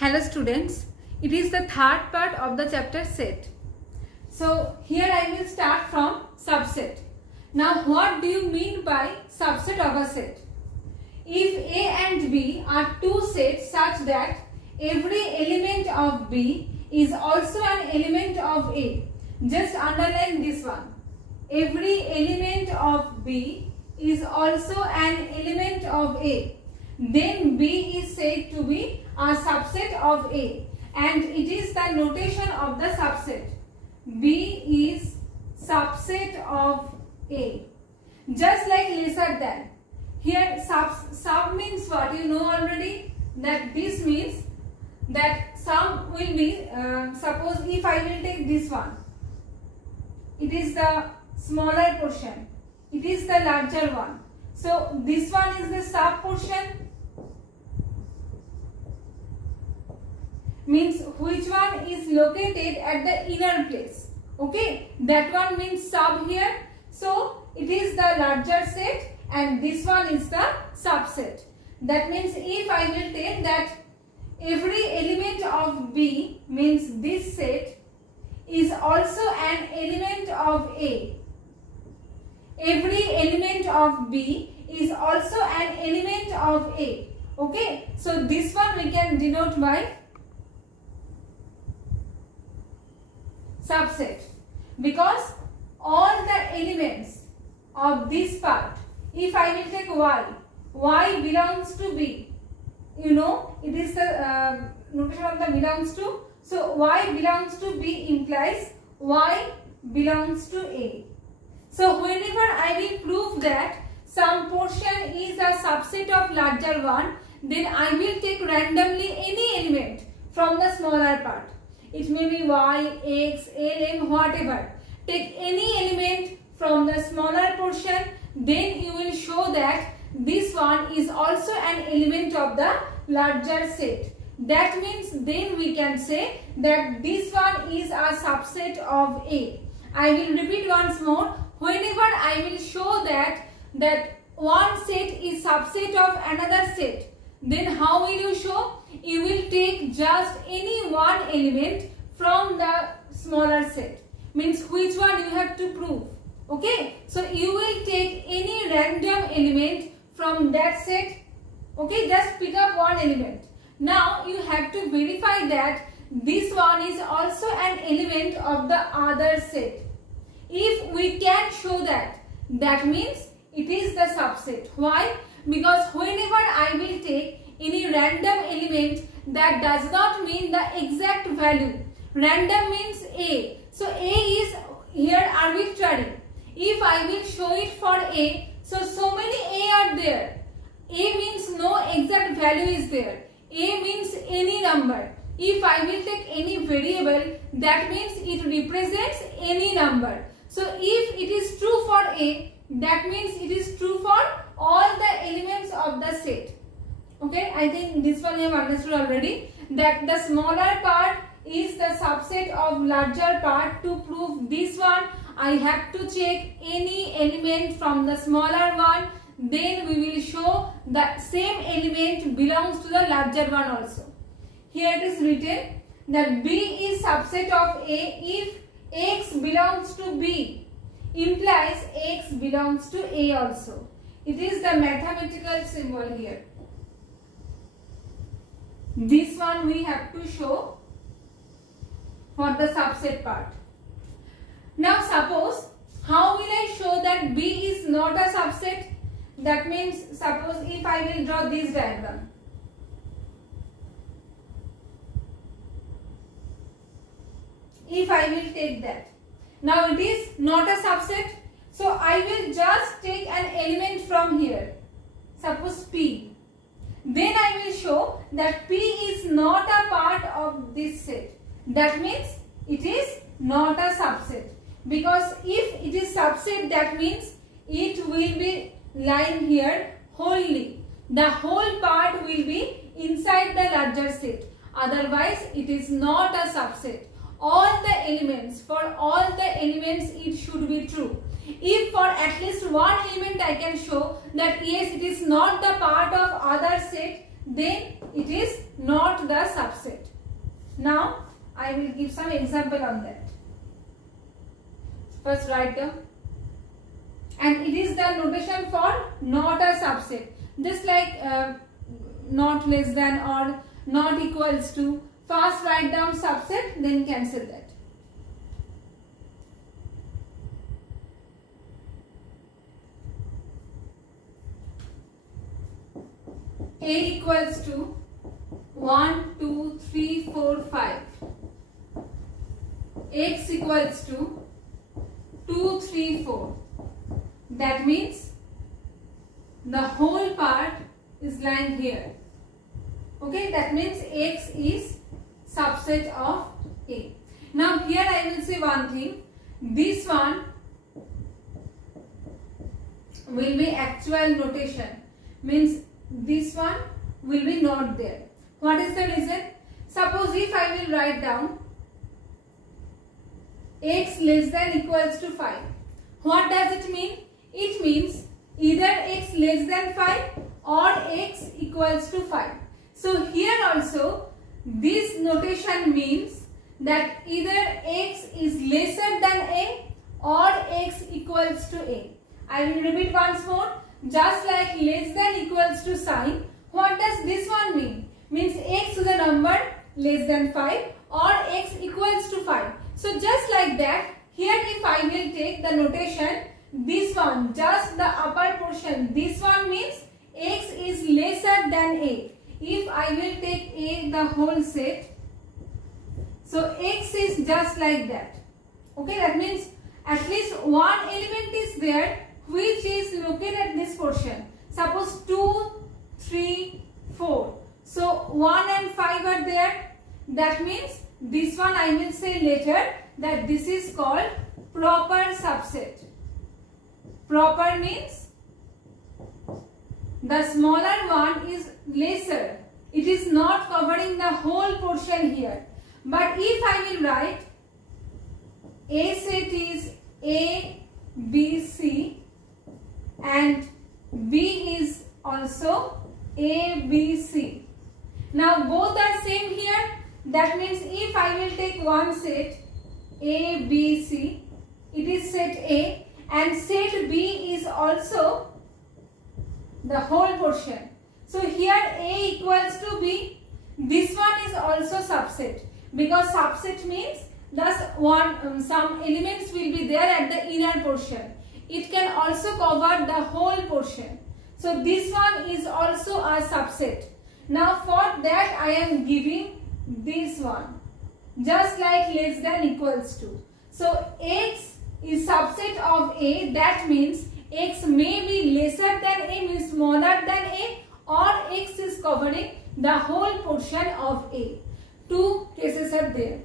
Hello students, it is the third part of the chapter set. So here I will start from subset. Now what do you mean by subset of a set? If A and B are two sets such that every element of B is also an element of A. Just underline this one. Every element of B is also an element of A. Then B is said to be a subset of A, and it is the notation of the subset. B is subset of A. Just like lesser than. Here sub means what? You know already that this means that sum will be, suppose if I will take this one, it is the smaller portion, it is the larger one. So this one is the sub portion, means which one is located at the inner place. Okay, that one means sub here. So it is the larger set and this one is the subset. That means if I will take that every element of B, means this set, is also an element of A. Every element of B is also an element of A. Okay, so this one we can denote by subset, because all the elements of this part, if I will take Y belongs to B, you know it is the notation of the belongs to. So Y belongs to B implies Y belongs to A. So whenever I will prove that some portion is a subset of larger one, then I will take randomly any element from the smaller part. It may be Y, X, L, M, whatever. Take any element from the smaller portion, then you will show that this one is also an element of the larger set. That means then we can say that this one is a subset of A. I will repeat once more. Whenever I will show that one set is subset of another set, then how will you show? You will take just any one element from the smaller set. Means which one you have to prove. Okay, so you will take any random element from that set. Okay, just pick up one element. Now you have to verify that this one is also an element of the other set. If we can show that, that means it is the subset. Why? Because whenever I will take any random element, that does not mean the exact value. Random means A. So A is here arbitrary. If I will show it for A, so many A are there. A means no exact value is there. A means any number. If I will take any variable, that means it represents any number. So if it is true for A, that means it is true for all the elements of the set. Okay, I think this one you have understood already, that the smaller part is the subset of larger part. To prove this one, I have to check any element from the smaller one, then we will show that same element belongs to the larger one also. Here it is written that B is subset of A if X belongs to B, implies X belongs to A also. It is the mathematical symbol here. This one we have to show for the subset part. Now suppose, how will I show that B is not a subset? That means suppose if I will draw this diagram. If I will take that. Now it is not a subset. So I will just take an element from here. Suppose P. Then I will show that P is not a part of this set. That means it is not a subset. Because if it is subset, that means it will be lying here wholly. The whole part will be inside the larger set. Otherwise, it is not a subset. All the elements, for all the elements it should be true. If for at least one element I can show that yes, it is not the part of other set, then it is not the subset. Now I will give some example on that. First write down. And it is the notation for not a subset. Just like not less than or not equals to. First write down subset, then cancel that. A equals to 1, 2, 3, 4, 5. X equals to 2, 3, 4. That means the whole part is lying here. Okay, that means X is subset of A. Now here I will say one thing. This one will be actual notation. Means this one will be not there. What is the reason? Suppose if I will write down X less than equals to 5. What does it mean? It means either X less than 5 or X equals to 5. So here also this notation means that either X is lesser than A or X equals to A. I will repeat once more. Just like less than equals to sign, what does this one mean? Means X is a number less than 5 or X equals to 5. So just like that, here if I will take the notation, this one, just the upper portion, this one means X is lesser than A. If I will take A the whole set, so X is just like that. Okay, that means at least one element is there which is located at this portion. Suppose 2, 3, 4. So 1 and 5 are there. That means this one I will say later that this is called proper subset. Proper means the smaller one is lesser. It is not covering the whole portion here. But if I will write A set is A, B, C and B is also A, B, C. Now both are same here. That means if I will take one set A, B, C, it is set A and set B is also the whole portion. So here A equals to B. This one is also subset because subset means thus some elements will be there at the inner portion. It can also cover the whole portion. So this one is also a subset. Now for that I am giving this one. Just like less than equals to. So X is subset of A. That means X may be lesser than A, means smaller than A, or X is covering the whole portion of A. Two cases are there.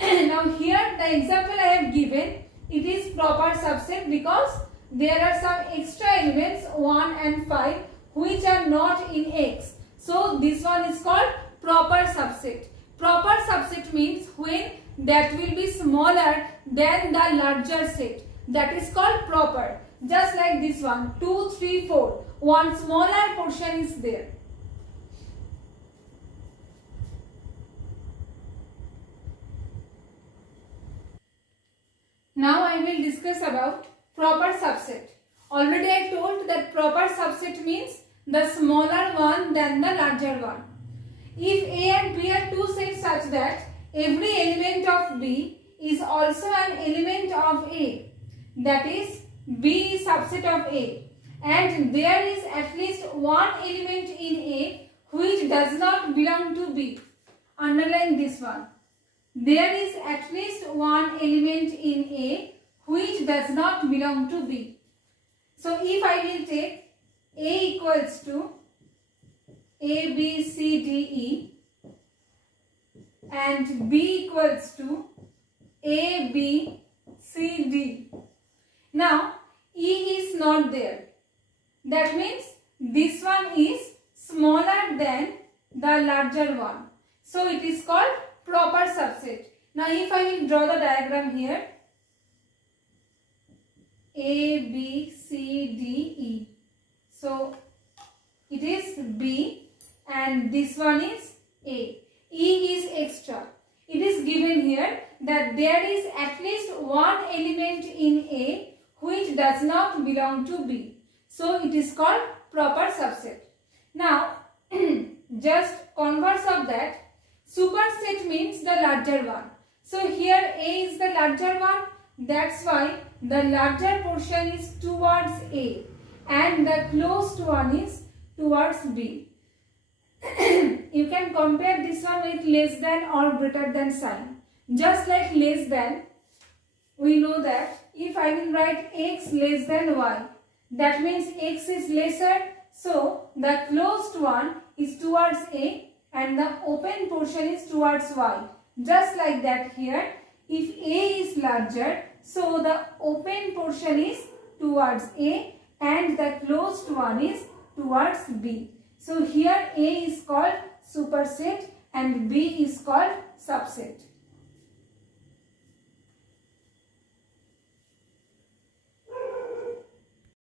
Now here the example I have given, it is proper subset because there are some extra elements 1 and 5 which are not in X. So this one is called proper subset. Proper subset means when that will be smaller than the larger set. That is called proper. Just like this one, 2, 3, 4. One smaller portion is there. Now I will discuss about proper subset. Already I told that proper subset means the smaller one than the larger one. If A and B are two sets such that every element of B is also an element of A, that is B is subset of A, and there is at least one element in A which does not belong to B. Underline this one. There is at least one element in A which does not belong to B. So if I will take A equals to A, B, C, D, E and B equals to A, B, C, D. Now E is not there. That means this one is smaller than the larger one. So it is called proper subset. Now if I will draw the diagram here, A, B, C, D, E. So it is B and this one is A. E is extra. It is given here that there is at least one element in A which does not belong to B. So it is called proper subset. Now, just converse of that, superset means the larger one. So here A is the larger one. That's why the larger portion is towards A and the closed one is towards B. You can compare this one with less than or greater than sign. Just like less than, we know that if I will write x less than y, that means x is lesser, so the closed one is towards A and the open portion is towards y. Just like that here, if A is larger, so the open portion is towards A and the closed one is towards B. So here A is called superset and B is called subset.